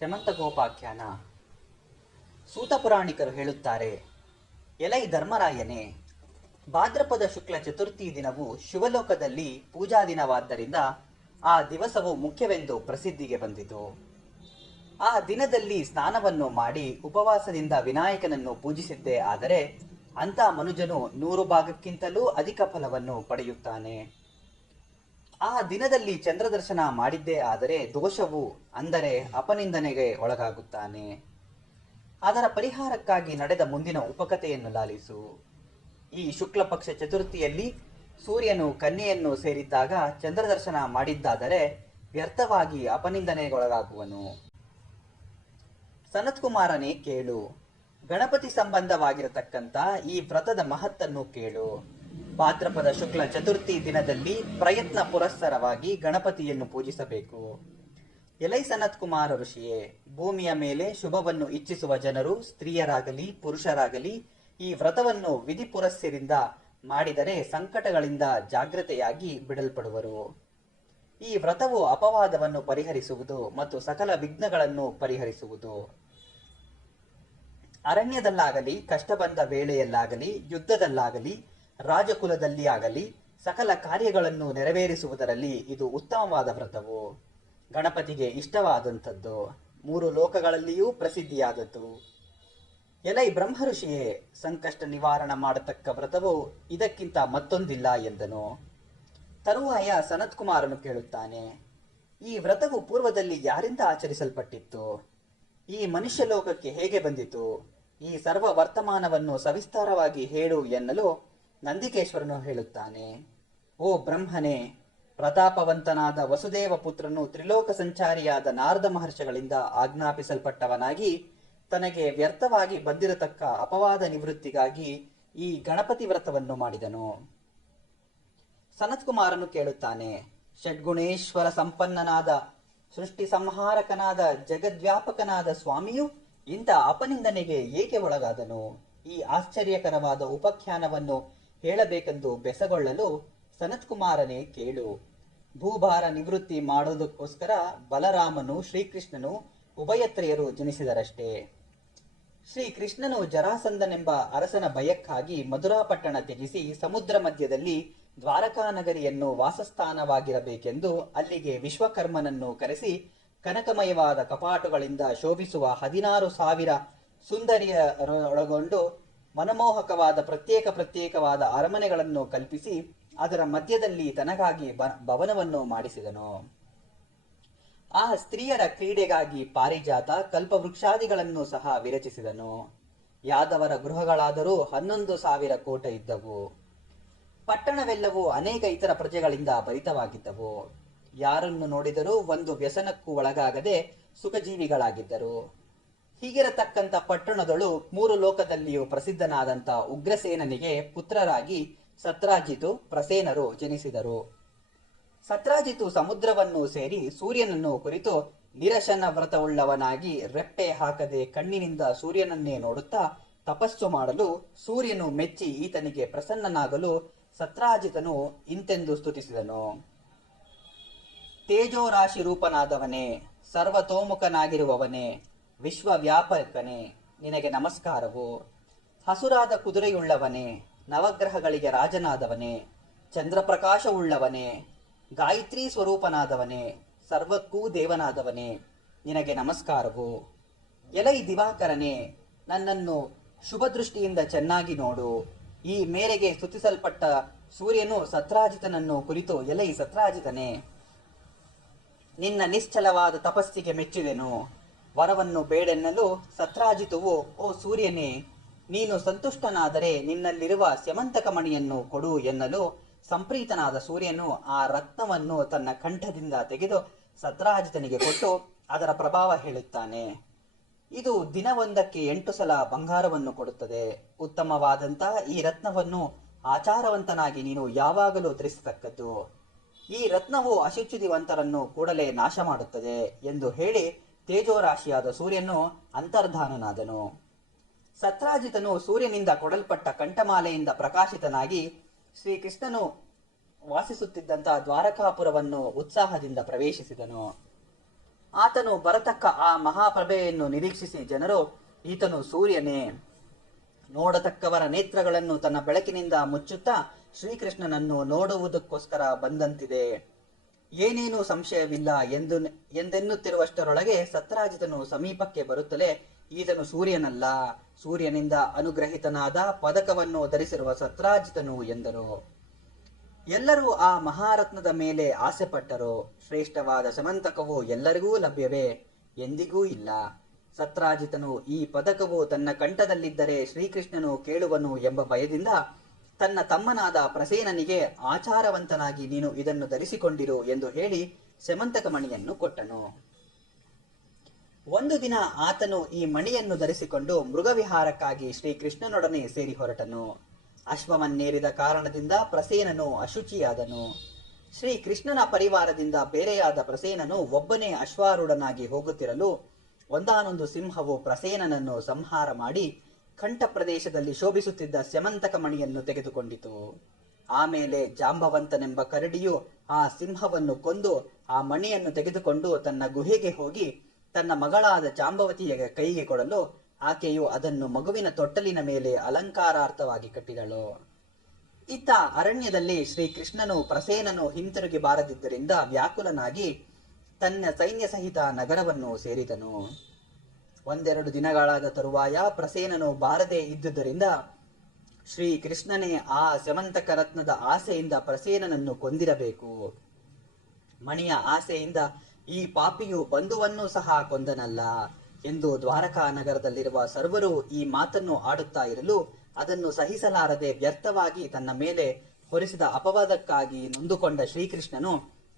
ಸಮಂತಗೋಪಾಖ್ಯಾನ ಸೂತ ಪುರಾಣಿಕರು ಹೇಳುತ್ತಾರೆ, ಎಲೈ ಧರ್ಮರಾಯನೇ, ಭಾದ್ರಪದ ಶುಕ್ಲ ಚತುರ್ಥಿ ದಿನವು ಶಿವಲೋಕದಲ್ಲಿ ಪೂಜಾ ದಿನವಾದ್ದರಿಂದ ಆ ದಿವಸವು ಮುಖ್ಯವೆಂದು ಪ್ರಸಿದ್ಧಿಗೆ ಬಂದಿತು. ಆ ದಿನದಲ್ಲಿ ಸ್ನಾನವನ್ನು ಮಾಡಿ ಉಪವಾಸದಿಂದ ವಿನಾಯಕನನ್ನು ಪೂಜಿಸಿದ್ದೇ, ಆದರೆ ಅಂಥ ಮನುಜನು ನೂರು ಭಾಗಕ್ಕಿಂತಲೂ ಅಧಿಕ ಫಲವನ್ನು ಪಡೆಯುತ್ತಾನೆ. ಆ ದಿನದಲ್ಲಿ ಚಂದ್ರದರ್ಶನ ಮಾಡಿದ್ದೇ ಆದರೆ ದೋಷವು ಅಂದರೆ ಅಪನಿಂದನೆಗೆ ಒಳಗಾಗುತ್ತಾನೆ. ಅದರ ಪರಿಹಾರಕ್ಕಾಗಿ ನಡೆದ ಮುಂದಿನ ಉಪಕಥೆಯನ್ನು ಲಾಲಿಸು. ಈ ಶುಕ್ಲ ಪಕ್ಷ ಚತುರ್ಥಿಯಲ್ಲಿ ಸೂರ್ಯನು ಕನ್ಯೆಯನ್ನು ಸೇರಿದ್ದಾಗ ಚಂದ್ರದರ್ಶನ ಮಾಡಿದ್ದಾದರೆ ವ್ಯರ್ಥವಾಗಿ ಅಪನಿಂದನೆಗೊಳಗಾಗುವನು. ಸನತ್ಕುಮಾರನೇ ಕೇಳು. ಗಣಪತಿ ಸಂಬಂಧವಾಗಿರತಕ್ಕಂಥ ಈ ವ್ರತದ ಮಹತ್ತನ್ನು ಕೇಳು. ಭಾದ್ರಪದ ಶುಕ್ಲ ಚತುರ್ಥಿ ದಿನದಲ್ಲಿ ಪ್ರಯತ್ನ ಪುರಸ್ಸರವಾಗಿ ಗಣಪತಿಯನ್ನು ಪೂಜಿಸಬೇಕು. ಎಲೈ ಸನತ್ ಕುಮಾರ ಋಷಿಯೇ, ಭೂಮಿಯ ಮೇಲೆ ಶುಭವನ್ನು ಇಚ್ಛಿಸುವ ಜನರು ಸ್ತ್ರೀಯರಾಗಲಿ ಪುರುಷರಾಗಲಿ ಈ ವ್ರತವನ್ನು ವಿಧಿ ಪುರಸ್ಸರಿಂದ ಮಾಡಿದರೆ ಸಂಕಟಗಳಿಂದ ಜಾಗ್ರತೆಯಾಗಿ ಬಿಡಲ್ಪಡುವರು. ಈ ವ್ರತವು ಅಪವಾದವನ್ನು ಪರಿಹರಿಸುವುದು ಮತ್ತು ಸಕಲ ವಿಘ್ನಗಳನ್ನು ಪರಿಹರಿಸುವುದು. ಅರಣ್ಯದಲ್ಲಾಗಲಿ ಕಷ್ಟ ಬಂದ ವೇಳೆಯಲ್ಲಾಗಲಿ, ಯುದ್ಧದಲ್ಲಾಗಲಿ ರಾಜಕುಲದಲ್ಲಿ ಆಗಲಿ ಸಕಲ ಕಾರ್ಯಗಳನ್ನು ನೆರವೇರಿಸುವುದರಲ್ಲಿ ಇದು ಉತ್ತಮವಾದ ವ್ರತವು? ಗಣಪತಿಗೆ ಇಷ್ಟವಾದಂಥದ್ದು ಮೂರು ಲೋಕಗಳಲ್ಲಿಯೂ ಪ್ರಸಿದ್ಧಿಯಾದದ್ದು. ಎಲೈ ಬ್ರಹ್ಮ ಋಷಿಯೇ ಸಂಕಷ್ಟ ನಿವಾರಣ ಮಾಡತಕ್ಕ ವ್ರತವು? ಇದಕ್ಕಿಂತ ಮತ್ತೊಂದಿಲ್ಲ ಎಂದನು. ತರುವಾಯ ಸನತ್ ಕುಮಾರನು ಕೇಳುತ್ತಾನೆ, ಈ ವ್ರತವು ಪೂರ್ವದಲ್ಲಿ ಯಾರಿಂದ ಆಚರಿಸಲ್ಪಟ್ಟಿತ್ತು? ಈ ಮನುಷ್ಯ ಲೋಕಕ್ಕೆ ಹೇಗೆ ಬಂದಿತು? ಈ ಸರ್ವ ವರ್ತಮಾನವನ್ನು ಸವಿಸ್ತಾರವಾಗಿ ಹೇಳು ಎನ್ನಲು ನಂದಿಕೇಶ್ವರನು ಹೇಳುತ್ತಾನೆ, ಓ ಬ್ರಹ್ಮನೇ, ಪ್ರತಾಪವಂತನಾದ ವಸುದೇವ ಪುತ್ರನು ತ್ರಿಲೋಕ ಸಂಚಾರಿಯಾದ ನಾರದ ಮಹರ್ಷಿಗಳಿಂದ ಆಜ್ಞಾಪಿಸಲ್ಪಟ್ಟವನಾಗಿ, ತನಗೆ ವ್ಯರ್ಥವಾಗಿ ಬಂದಿರತಕ್ಕ ಅಪವಾದ ನಿವೃತ್ತಿಗಾಗಿ ಈ ಗಣಪತಿ ವ್ರತವನ್ನು ಮಾಡಿದನು. ಸನತ್ಕುಮಾರನು ಕೇಳುತ್ತಾನೆ, ಷಡ್ಗುಣೇಶ್ವರ ಸಂಪನ್ನನಾದ ಸೃಷ್ಟಿ ಸಂಹಾರಕನಾದ ಜಗದ್ವ್ಯಾಪಕನಾದ ಸ್ವಾಮಿಯು ಇಂಥ ಅಪನಿಂದನೆಗೆ ಏಕೆ ಒಳಗಾದನು? ಈ ಆಶ್ಚರ್ಯಕರವಾದ ಉಪಖ್ಯಾನವನ್ನು ಹೇಳಬೇಕೆಂದು ಬೆಸಗೊಳ್ಳಲು ಸನತ್ಕುಮಾರನೇ ಕೇಳು. ಭೂಭಾರ ನಿವೃತ್ತಿ ಮಾಡೋದಕ್ಕೋಸ್ಕರ ಬಲರಾಮನು ಶ್ರೀಕೃಷ್ಣನು ಉಭಯತ್ರೆಯರು ಜನಿಸಿದರಷ್ಟೇ. ಶ್ರೀಕೃಷ್ಣನು ಜರಾಸಂದನೆಂಬ ಅರಸನ ಭಯಕ್ಕಾಗಿ ಮಧುರಾಪಟ್ಟಣ ತ್ಯಜಿಸಿ ಸಮುದ್ರ ಮಧ್ಯದಲ್ಲಿ ದ್ವಾರಕಾನಗರಿಯನ್ನು ವಾಸಸ್ಥಾನವಾಗಿರಬೇಕೆಂದು ಅಲ್ಲಿಗೆ ವಿಶ್ವಕರ್ಮನನ್ನು ಕರೆಸಿ ಕನಕಮಯವಾದ ಕಪಾಟುಗಳಿಂದ ಶೋಭಿಸುವ ಹದಿನಾರು ಸಾವಿರ ಸುಂದರಿಯರೊಳಗೊಂಡು ಮನಮೋಹಕವಾದ, ಪ್ರತ್ಯೇಕ ಪ್ರತ್ಯೇಕವಾದ ಅರಮನೆಗಳನ್ನು ಕಲ್ಪಿಸಿ ಅದರ ಮಧ್ಯದಲ್ಲಿ ತನಗಾಗಿ ಭವನವನ್ನು ಮಾಡಿಸಿದನು. ಆ ಸ್ತ್ರೀಯರ ಕ್ರೀಡೆಗಾಗಿ ಪಾರಿಜಾತ ಕಲ್ಪವೃಕ್ಷಾದಿಗಳನ್ನು ಸಹ ವಿರಚಿಸಿದನು. ಯಾದವರ ಗೃಹಗಳಾದರೂ ಹನ್ನೊಂದು ಸಾವಿರ ಕೋಟ ಇದ್ದವು. ಪಟ್ಟಣವೆಲ್ಲವೂ ಅನೇಕ ಇತರ ಪ್ರಜೆಗಳಿಂದ ಭರಿತವಾಗಿದ್ದವು. ಯಾರನ್ನು ನೋಡಿದರೂ ಒಂದು ವ್ಯಸನಕ್ಕೂ ಒಳಗಾಗದೆ ಸುಖಜೀವಿಗಳಾಗಿದ್ದರು. ಹೀಗಿರತಕ್ಕಂಥ ಪಟ್ಟಣದಳು ಮೂರು ಲೋಕದಲ್ಲಿಯೂ ಪ್ರಸಿದ್ಧನಾದಂಥ ಉಗ್ರಸೇನನಿಗೆ ಪುತ್ರರಾಗಿ ಸತ್ರಾಜಿತು ಪ್ರಸೇನರು ಜನಿಸಿದರು. ಸತ್ರಾಜಿತು ಸಮುದ್ರವನ್ನು ಸೇರಿ ಸೂರ್ಯನನ್ನು ಕುರಿತು ನಿರಶನ ವ್ರತವುಳ್ಳವನಾಗಿ ರೆಪ್ಪೆ ಹಾಕದೆ ಕಣ್ಣಿನಿಂದ ಸೂರ್ಯನನ್ನೇ ನೋಡುತ್ತಾ ತಪಸ್ಸು ಮಾಡಲು ಸೂರ್ಯನು ಮೆಚ್ಚಿ ಈತನಿಗೆ ಪ್ರಸನ್ನನಾಗಲು ಸತ್ರಾಜಿತನು ಇಂತೆಂದು ಸ್ತುತಿಸಿದನು. ತೇಜೋರಾಶಿ ರೂಪನಾದವನೇ, ಸರ್ವತೋಮುಖನಾಗಿರುವವನೇ ವಿಶ್ವವ್ಯಾಪಕನೇ, ನಿನಗೆ ನಮಸ್ಕಾರವು. ಹಸುರಾದ ಕುದುರೆಯುಳ್ಳವನೇ, ನವಗ್ರಹಗಳಿಗೆ ರಾಜನಾದವನೇ, ಚಂದ್ರಪ್ರಕಾಶವುಳ್ಳವನೇ, ಗಾಯತ್ರಿ ಸ್ವರೂಪನಾದವನೇ, ಸರ್ವಕ್ಕೂ ದೇವನಾದವನೇ, ನಿನಗೆ ನಮಸ್ಕಾರವು. ಎಲೈ ದಿವಾಕರನೇ, ನನ್ನನ್ನು ಶುಭ ದೃಷ್ಟಿಯಿಂದ ಚೆನ್ನಾಗಿ ನೋಡು. ಈ ಮೇರೆಗೆ ಸ್ತುತಿಸಲ್ಪಟ್ಟ ಸೂರ್ಯನು ಸತ್ರಾಜಿತನನ್ನು ಕುರಿತು, ಎಲೈ ಸತ್ರಾಜಿತನೇ, ನಿನ್ನ ನಿಶ್ಚಲವಾದ ತಪಸ್ಸಿಗೆ ಮೆಚ್ಚಿದೆನು. ವರವನ್ನು ಬೇಡೆನ್ನಲು ಸತ್ರಾಜಿತುವು, ಓ ಸೂರ್ಯನೇ, ನೀನು ಸಂತುಷ್ಟನಾದರೆ ನಿನ್ನಲ್ಲಿರುವ ಸ್ಯಮಂತಕ ಮಣಿಯನ್ನು ಕೊಡು ಎನ್ನಲು ಸಂಪ್ರೀತನಾದ ಸೂರ್ಯನು ಆ ರತ್ನವನ್ನು ತನ್ನ ಕಂಠದಿಂದ ತೆಗೆದು ಸತ್ರಾಜಿತನಿಗೆ ಕೊಟ್ಟು ಅದರ ಪ್ರಭಾವ ಹೇಳುತ್ತಾನೆ. ಇದು ದಿನವೊಂದಕ್ಕೆ ಎಂಟು ಸಲ ಬಂಗಾರವನ್ನು ಕೊಡುತ್ತದೆ. ಉತ್ತಮವಾದಂತಹ ಈ ರತ್ನವನ್ನು ಆಚಾರವಂತನಾಗಿ ನೀನು ಯಾವಾಗಲೂ ಧರಿಸತಕ್ಕದ್ದು. ಈ ರತ್ನವು ಅಶುಚಿದಿವಂತರನ್ನು ಕೂಡಲೇ ನಾಶ ಮಾಡುತ್ತದೆ ಎಂದು ಹೇಳಿ ತೇಜೋರಾಶಿಯಾದ ಸೂರ್ಯನು ಅಂತರ್ಧಾನನಾದನು. ಸತ್ರಾಜಿತನು ಸೂರ್ಯನಿಂದ ಕೊಡಲ್ಪಟ್ಟ ಕಂಠಮಾಲೆಯಿಂದ ಪ್ರಕಾಶಿತನಾಗಿ ಶ್ರೀಕೃಷ್ಣನು ವಾಸಿಸುತ್ತಿದ್ದಂತಹ ದ್ವಾರಕಾಪುರವನ್ನು ಉತ್ಸಾಹದಿಂದ ಪ್ರವೇಶಿಸಿದನು. ಆತನು ಬರತಕ್ಕ ಆ ಮಹಾಪ್ರಭೆಯನ್ನು ನಿರೀಕ್ಷಿಸಿ ಜನರು, ಈತನು ಸೂರ್ಯನೇ. ನೋಡತಕ್ಕವರ ನೇತ್ರಗಳನ್ನು ತನ್ನ ಬೆಳಕಿನಿಂದ ಮುಚ್ಚುತ್ತಾ ಶ್ರೀಕೃಷ್ಣನನ್ನು ನೋಡುವುದಕ್ಕೋಸ್ಕರ ಬಂದಂತಿದೆ. ಏನೇನೂ ಸಂಶಯವಿಲ್ಲ ಎಂದು ಎಂದೆನ್ನುತ್ತಿರುವಷ್ಟರೊಳಗೆ ಸತ್ರಾಜಿತನು ಸಮೀಪಕ್ಕೆ ಬರುತ್ತಲೇ ಈತನು ಸೂರ್ಯನಲ್ಲ. ಸೂರ್ಯನಿಂದ ಅನುಗ್ರಹಿತನಾದ ಪದಕವನ್ನು ಧರಿಸಿರುವ ಸತ್ರಾಜಿತನು ಎಂದರು. ಎಲ್ಲರೂ ಆ ಮಹಾರತ್ನದ ಮೇಲೆ ಆಸೆಪಟ್ಟರು. ಶ್ರೇಷ್ಠವಾದ ಸಮಂತಕವು ಎಲ್ಲರಿಗೂ ಲಭ್ಯವೇ? ಎಂದಿಗೂ ಇಲ್ಲ. ಸತ್ರಾಜಿತನು ಈ ಪದಕವು ತನ್ನ ಕಂಠದಲ್ಲಿದ್ದರೆ ಶ್ರೀಕೃಷ್ಣನು ಕೇಳುವನು ಎಂಬ ಭಯದಿಂದ ತನ್ನ ತಮ್ಮನಾದ ಪ್ರಸೇನನಿಗೆ ಆಚಾರವಂತನಾಗಿ ನೀನು ಇದನ್ನು ಧರಿಸಿಕೊಂಡಿರು ಎಂದು ಹೇಳಿ ಸೆಮಂತಕ ಮಣಿಯನ್ನು ಕೊಟ್ಟನು. ಒಂದು ದಿನ ಆತನು ಈ ಮಣಿಯನ್ನು ಧರಿಸಿಕೊಂಡು ಮೃಗವಿಹಾರಕ್ಕಾಗಿ ಶ್ರೀಕೃಷ್ಣನೊಡನೆ ಸೇರಿ ಹೊರಟನು. ಅಶ್ವವನ್ನೇರಿದ ಕಾರಣದಿಂದ ಪ್ರಸೇನನು ಅಶುಚಿಯಾದನು. ಶ್ರೀ ಕೃಷ್ಣನ ಪರಿವಾರದಿಂದ ಬೇರೆಯಾದ ಪ್ರಸೇನನು ಒಬ್ಬನೇ ಅಶ್ವಾರೂಢನಾಗಿ ಹೋಗುತ್ತಿರಲು ಒಂದಾನೊಂದು ಸಿಂಹವು ಪ್ರಸೇನನನ್ನು ಸಂಹಾರ ಮಾಡಿ ಕಂಠ ಪ್ರದೇಶದಲ್ಲಿ ಶೋಭಿಸುತ್ತಿದ್ದ ಸ್ಯಮಂತಕ ಮಣಿಯನ್ನು ತೆಗೆದುಕೊಂಡಿತು. ಆಮೇಲೆ ಜಾಂಬವಂತನೆಂಬ ಕರಡಿಯು ಆ ಸಿಂಹವನ್ನು ಕೊಂದು ಆ ಮಣಿಯನ್ನು ತೆಗೆದುಕೊಂಡು ತನ್ನ ಗುಹೆಗೆ ಹೋಗಿ ತನ್ನ ಮಗಳಾದ ಜಾಂಬವತಿಯ ಕೈಗೆ ಕೊಡಲು ಆಕೆಯು ಅದನ್ನು ಮಗುವಿನ ತೊಟ್ಟಲಿನ ಮೇಲೆ ಅಲಂಕಾರಾರ್ಥವಾಗಿ ಕಟ್ಟಿದಳು. ಇತ್ತ ಅರಣ್ಯದಲ್ಲಿ ಶ್ರೀಕೃಷ್ಣನು ಪ್ರಸೇನನು ಹಿಂತಿರುಗಿ ಬಾರದಿದ್ದರಿಂದ ವ್ಯಾಕುಲನಾಗಿ ತನ್ನ ಸೈನ್ಯ ಸಹಿತ ನಗರವನ್ನು ಸೇರಿದನು. ಒಂದೆರಡು ದಿನಗಳಾದ ತರುವಾಯ ಪ್ರಸೇನನು ಬಾರದೆ ಇದ್ದುದರಿಂದ ಶ್ರೀ ಕೃಷ್ಣನೇ ಆ ಸಮಂತಕ ರತ್ನದ ಆಸೆಯಿಂದ ಪ್ರಸೇನನನ್ನು ಕೊಂದಿರಬೇಕು. ಮಣಿಯ ಆಸೆಯಿಂದ ಈ ಪಾಪಿಯು ಬಂಧುವನ್ನೂ ಸಹ ಕೊಂದನಲ್ಲ ಎಂದು ದ್ವಾರಕಾ ನಗರದಲ್ಲಿರುವ ಸರ್ವರು ಈ ಮಾತನ್ನು ಆಡುತ್ತಾ ಇರಲು ಅದನ್ನು ಸಹಿಸಲಾರದೆ ವ್ಯರ್ಥವಾಗಿ ತನ್ನ ಮೇಲೆ ಹೊರಿಸಿದ ಅಪವಾದಕ್ಕಾಗಿ ನೊಂದುಕೊಂಡ ಶ್ರೀಕೃಷ್ಣನು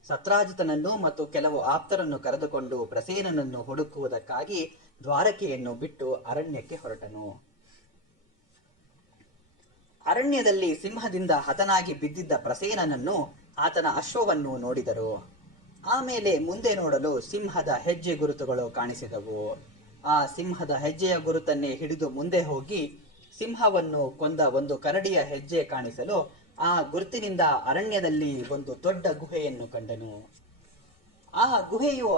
ಸತ್ರಾಜಿತನನ್ನು ಮತ್ತು ಕೆಲವು ಆಪ್ತರನ್ನು ಕರೆದುಕೊಂಡು ಪ್ರಸೇನನನ್ನು ಹುಡುಕುವುದಕ್ಕಾಗಿ ದ್ವಾರಕೆಯನ್ನು ಬಿಟ್ಟು ಅರಣ್ಯಕ್ಕೆ ಹೊರಟನು. ಅರಣ್ಯದಲ್ಲಿ ಸಿಂಹದಿಂದ ಹತನಾಗಿ ಬಿದ್ದಿದ್ದ ಪ್ರಸೇನನನ್ನು ಆತನ ಅಶ್ವವನ್ನು ನೋಡಿದರು. ಆಮೇಲೆ ಮುಂದೆ ನೋಡಲು ಸಿಂಹದ ಹೆಜ್ಜೆ ಗುರುತುಗಳು ಕಾಣಿಸಿದವು. ಆ ಸಿಂಹದ ಹೆಜ್ಜೆಯ ಗುರುತನ್ನೇ ಹಿಡಿದು ಮುಂದೆ ಹೋಗಿ ಸಿಂಹವನ್ನು ಕೊಂದ ಒಂದು ಕರಡಿಯ ಹೆಜ್ಜೆ ಕಾಣಿಸಲು ಆ ಗುರುತಿನಿಂದ ಅರಣ್ಯದಲ್ಲಿ ಒಂದು ದೊಡ್ಡ ಗುಹೆಯನ್ನು ಕಂಡನು. ಆ ಗುಹೆಯು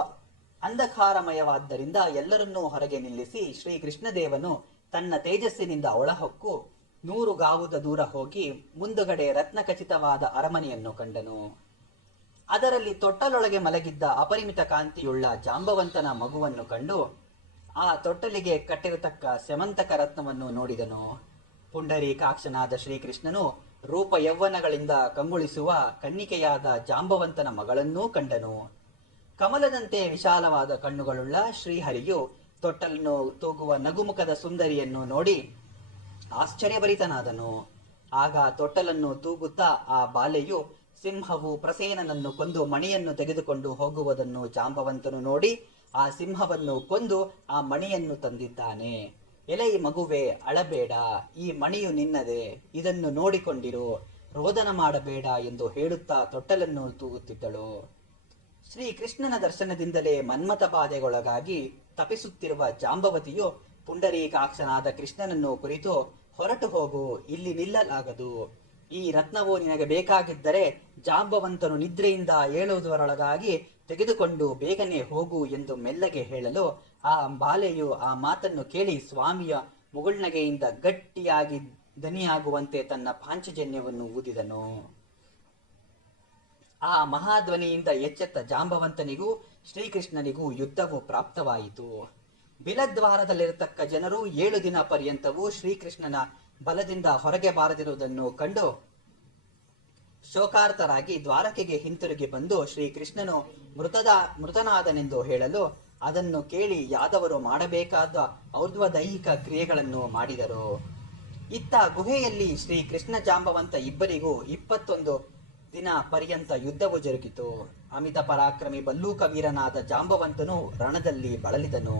ಅಂಧಕಾರಮಯವಾದ್ದರಿಂದ ಎಲ್ಲರನ್ನೂ ಹೊರಗೆ ನಿಲ್ಲಿಸಿ ಶ್ರೀ ಕೃಷ್ಣದೇವನು ತನ್ನ ತೇಜಸ್ಸಿನಿಂದ ಒಳಹೊಕ್ಕು ನೂರು ಗಾವುದ ದೂರ ಹೋಗಿ ಮುಂದುಗಡೆ ರತ್ನಖಚಿತವಾದ ಅರಮನೆಯನ್ನು ಕಂಡನು. ಅದರಲ್ಲಿ ತೊಟ್ಟಲೊಳಗೆ ಮಲಗಿದ್ದ ಅಪರಿಮಿತ ಕಾಂತಿಯುಳ್ಳ ಜಾಂಬವಂತನ ಮಗುವನ್ನು ಕಂಡು ಆ ತೊಟ್ಟಲಿಗೆ ಕಟ್ಟಿರತಕ್ಕ ಸೆಮಂತಕ ರತ್ನವನ್ನು ನೋಡಿದನು. ಪುಂಡರೀಕಾಕ್ಷನಾದ ಶ್ರೀಕೃಷ್ಣನು ರೂಪ ಯೌವನಗಳಿಂದ ಕಂಗೊಳಿಸುವ ಕನ್ನಿಕೆಯಾದ ಜಾಂಬವಂತನ ಮಗಳನ್ನೂ ಕಂಡನು. ಕಮಲದಂತೆ ವಿಶಾಲವಾದ ಕಣ್ಣುಗಳುಳ್ಳ ಶ್ರೀಹರಿಯು ತೊಟ್ಟಲನ್ನು ತೂಗುವ ನಗುಮುಖದ ಸುಂದರಿಯನ್ನು ನೋಡಿ ಆಶ್ಚರ್ಯಭರಿತನಾದನು. ಆಗ ತೊಟ್ಟಲನ್ನು ತೂಗುತ್ತಾ ಆ ಬಾಲೆಯು ಸಿಂಹವು ಪ್ರಸೇನನನ್ನು ಕೊಂದು ಮಣಿಯನ್ನು ತೆಗೆದುಕೊಂಡು ಹೋಗುವುದನ್ನು ಜಾಂಬವಂತನು ನೋಡಿ ಆ ಸಿಂಹವನ್ನು ಕೊಂದು ಆ ಮಣಿಯನ್ನು ತಂದಿದ್ದಾನೆ. ಎಲೈ ಮಗುವೆ, ಅಳಬೇಡ, ಈ ಮಣಿಯು ನಿನ್ನದೆ, ಇದನ್ನು ನೋಡಿಕೊಂಡಿರು, ರೋದನ ಮಾಡಬೇಡ ಎಂದು ಹೇಳುತ್ತಾ ತೊಟ್ಟಲನ್ನು ತೂಗುತ್ತಿದ್ದಳು. ಶ್ರೀ ಕೃಷ್ಣನ ದರ್ಶನದಿಂದಲೇ ಮನ್ಮಥ ಬಾಧೆಗೊಳಗಾಗಿ ತಪಿಸುತ್ತಿರುವ ಜಾಂಬವತಿಯು ಪುಂಡರೀಕಾಕ್ಷನಾದ ಕೃಷ್ಣನನ್ನು ಕುರಿತು ಹೊರಟು ಹೋಗು, ಇಲ್ಲಿ ನಿಲ್ಲಲಾಗದು. ಈ ರತ್ನವು ನಿನಗೆ ಬೇಕಾಗಿದ್ದರೆ ಜಾಂಬವಂತನು ನಿದ್ರೆಯಿಂದ ಏಳುವುದರೊಳಗಾಗಿ ತೆಗೆದುಕೊಂಡು ಬೇಗನೆ ಹೋಗು ಎಂದು ಮೆಲ್ಲಗೆ ಹೇಳಲು ಆ ಬಾಲೆಯು ಆ ಮಾತನ್ನು ಕೇಳಿ ಸ್ವಾಮಿಯ ಮುಗುಳ್ನಗೆಯಿಂದ ಗಟ್ಟಿಯಾಗಿ ದನಿಯಾಗುವಂತೆ ತನ್ನ ಪಾಂಚಜನ್ಯವನ್ನು ಊದಿದನು. ಆ ಮಹಾಧ್ವನಿಯಿಂದ ಎಚ್ಚೆತ್ತ ಜಾಂಬವಂತನಿಗೂ, ಶ್ರೀಕೃಷ್ಣನಿಗೂ ಯುದ್ಧವು ಪ್ರಾಪ್ತವಾಯಿತು. ಬಿಲದ್ವಾರದಲ್ಲಿರತಕ್ಕ ಜನರು ಏಳು ದಿನ ಪರ್ಯಂತವೂ ಶ್ರೀಕೃಷ್ಣನ ಬಲದಿಂದ ಹೊರಗೆ ಬಾರದಿರುವುದನ್ನು ಕಂಡು ಶೋಕಾರ್ತರಾಗಿ ದ್ವಾರಕೆಗೆ ಹಿಂತಿರುಗಿ ಬಂದು ಶ್ರೀಕೃಷ್ಣನು ಮೃತದ ಮೃತನಾದನೆಂದು ಹೇಳಲು ಅದನ್ನು ಕೇಳಿ ಯಾದವರು ಮಾಡಬೇಕಾದ ಔರ್ಧ್ವ ದೈಹಿಕ ಕ್ರಿಯೆಗಳನ್ನು ಮಾಡಿದರು. ಇತ್ತ ಗುಹೆಯಲ್ಲಿ ಶ್ರೀ ಕೃಷ್ಣ ಜಾಂಬವಂತ ಇಬ್ಬರಿಗೂ ಇಪ್ಪತ್ತೊಂದು ದಿನ ಪರ್ಯಂತ ಯುದ್ಧವು ಜರುಗಿತು. ಅಮಿತ ಪರಾಕ್ರಮಿ ಬಲ್ಲೂಕ ವೀರನಾದ ಜಾಂಬವಂತನು ರಣದಲ್ಲಿ ಬಳಲಿದನು.